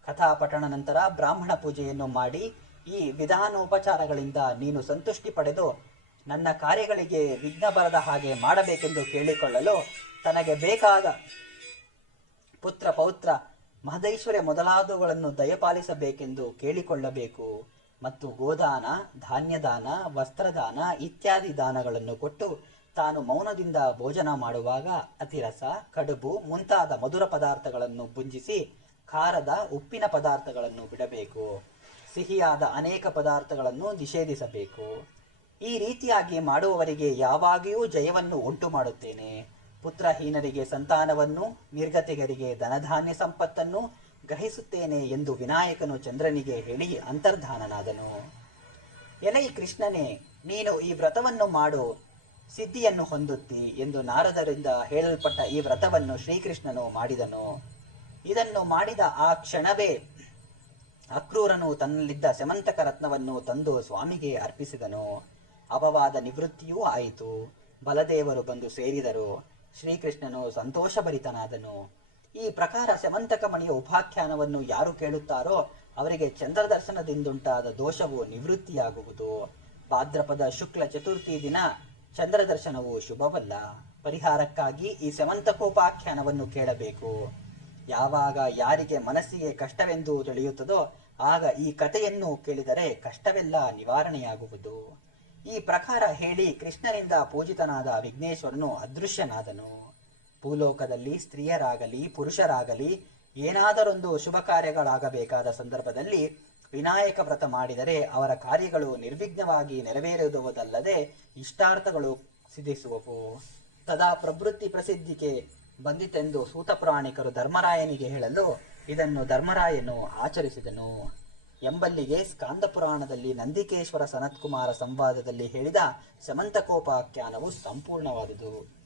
ಕಥಾಪಠಣ ನಂತರ ಬ್ರಾಹ್ಮಣ ಪೂಜೆಯನ್ನು ಮಾಡಿ ಈ ವಿಧಾನೋಪಚಾರಗಳಿಂದ ನೀನು ಸಂತುಷ್ಟಿ ಪಡೆದು ನನ್ನ ಕಾರ್ಯಗಳಿಗೆ ವಿಘ್ನ ಬರದ ಹಾಗೆ ಮಾಡಬೇಕೆಂದು ಕೇಳಿಕೊಳ್ಳಲು ತನಗೆ ಬೇಕಾದ ಪುತ್ರ ಪೌತ್ರ ಮಹದೈಶ್ವರ್ಯ ಮೊದಲಾದವುಗಳನ್ನು ದಯಪಾಲಿಸಬೇಕೆಂದು ಕೇಳಿಕೊಳ್ಳಬೇಕು ಮತ್ತು ಗೋದಾನ, ಧಾನ್ಯದಾನ, ವಸ್ತ್ರದಾನ ಇತ್ಯಾದಿ ದಾನಗಳನ್ನು ಕೊಟ್ಟು ತಾನು ಮೌನದಿಂದ ಭೋಜನ ಮಾಡುವಾಗ ಅತಿರಸ, ಕಡುಬು ಮುಂತಾದ ಮಧುರ ಪದಾರ್ಥಗಳನ್ನು ಭುಂಜಿಸಿ ಖಾರದ ಉಪ್ಪಿನ ಪದಾರ್ಥಗಳನ್ನು ಬಿಡಬೇಕು. ಸಿಹಿಯಾದ ಅನೇಕ ಪದಾರ್ಥಗಳನ್ನು ನಿಷೇಧಿಸಬೇಕು. ಈ ರೀತಿಯಾಗಿ ಮಾಡುವವರಿಗೆ ಯಾವಾಗಿಯೂ ಜಯವನ್ನು ಉಂಟು ಮಾಡುತ್ತೇನೆ ಪುತ್ರಹೀನರಿಗೆ ಸಂತಾನವನ್ನು, ನಿರ್ಗತಿಗರಿಗೆ ಧನಧಾನ್ಯ ಸಂಪತ್ತನ್ನು ಗ್ರಹಿಸುತ್ತೇನೆ ಎಂದು ವಿನಾಯಕನು ಚಂದ್ರನಿಗೆ ಹೇಳಿ ಅಂತರ್ಧಾನನಾದನು. ಎಲೈ ಕೃಷ್ಣನೇ, ನೀನು ಈ ವ್ರತವನ್ನು ಮಾಡು, ಸಿದ್ಧಿಯನ್ನು ಹೊಂದುತ್ತಿ ಎಂದು ನಾರದರಿಂದ ಹೇಳಲ್ಪಟ್ಟ ಈ ವ್ರತವನ್ನು ಶ್ರೀಕೃಷ್ಣನು ಮಾಡಿದನು. ಇದನ್ನು ಮಾಡಿದ ಆ ಕ್ಷಣವೇ ಅಕ್ರೂರನು ತನ್ನಲ್ಲಿದ್ದ ಸಮಂತಕ ರತ್ನವನ್ನು ತಂದು ಸ್ವಾಮಿಗೆ ಅರ್ಪಿಸಿದನು. ಅಪವಾದ ನಿವೃತ್ತಿಯೂ ಆಯಿತು. ಬಲದೇವರು ಬಂದು ಸೇರಿದರು. ಶ್ರೀಕೃಷ್ಣನು ಸಂತೋಷಭರಿತನಾದನು. ಈ ಪ್ರಕಾರ ಸಮಂತಕ ಮಣಿಯ ಉಪಾಖ್ಯಾನವನ್ನು ಯಾರು ಕೇಳುತ್ತಾರೋ ಅವರಿಗೆ ಚಂದ್ರ ದರ್ಶನದಿಂದುಂಟಾದ ದೋಷವು ನಿವೃತ್ತಿಯಾಗುವುದು. ಭಾದ್ರಪದ ಶುಕ್ಲ ಚತುರ್ಥಿ ದಿನ ಚಂದ್ರದರ್ಶನವು ಶುಭವಲ್ಲ. ಪರಿಹಾರಕ್ಕಾಗಿ ಈ ಸಮಂತಕೋಪಾಖ್ಯಾನವನ್ನು ಕೇಳಬೇಕು. ಯಾವಾಗ ಯಾರಿಗೆ ಮನಸ್ಸಿಗೆ ಕಷ್ಟವೆಂದು ತಿಳಿಯುತ್ತದೋ ಆಗ ಈ ಕಥೆಯನ್ನು ಕೇಳಿದರೆ ಕಷ್ಟವೆಲ್ಲ ನಿವಾರಣೆಯಾಗುವುದು. ಈ ಪ್ರಕಾರ ಹೇಳಿ ಕೃಷ್ಣನಿಂದ ಪೂಜಿತನಾದ ವಿಘ್ನೇಶ್ವರನು ಅದೃಶ್ಯನಾದನು. ಭೂಲೋಕದಲ್ಲಿ ಸ್ತ್ರೀಯರಾಗಲಿ, ಪುರುಷರಾಗಲಿ, ಏನಾದರೊಂದು ಶುಭ ಕಾರ್ಯಗಳಾಗಬೇಕಾದ ಸಂದರ್ಭದಲ್ಲಿ ವಿನಾಯಕ ವ್ರತ ಮಾಡಿದರೆ ಅವರ ಕಾರ್ಯಗಳು ನಿರ್ವಿಘ್ನವಾಗಿ ನೆರವೇರುವುದಲ್ಲದೆ ಇಷ್ಟಾರ್ಥಗಳು ಸಿದ್ಧಿಸುವವು. ತದಾ ಪ್ರವೃತ್ತಿ ಪ್ರಸಿದ್ಧಿಗೆ ಬಂದಿತೆಂದು ಸೂತ ಪುರಾಣಿಕರು ಧರ್ಮರಾಯನಿಗೆ ಹೇಳಲು ಇದನ್ನು ಧರ್ಮರಾಯನು ಆಚರಿಸಿದನು. ಎಂಬಲ್ಲಿಗೆ ಸ್ಕಾಂದ ಪುರಾಣದಲ್ಲಿ ನಂದಿಕೇಶ್ವರ ಸನತ್ಕುಮಾರ ಸಂವಾದದಲ್ಲಿ ಹೇಳಿದ ಸಮಂತಕೋಪಾಖ್ಯಾನವು ಸಂಪೂರ್ಣವಾದುದು.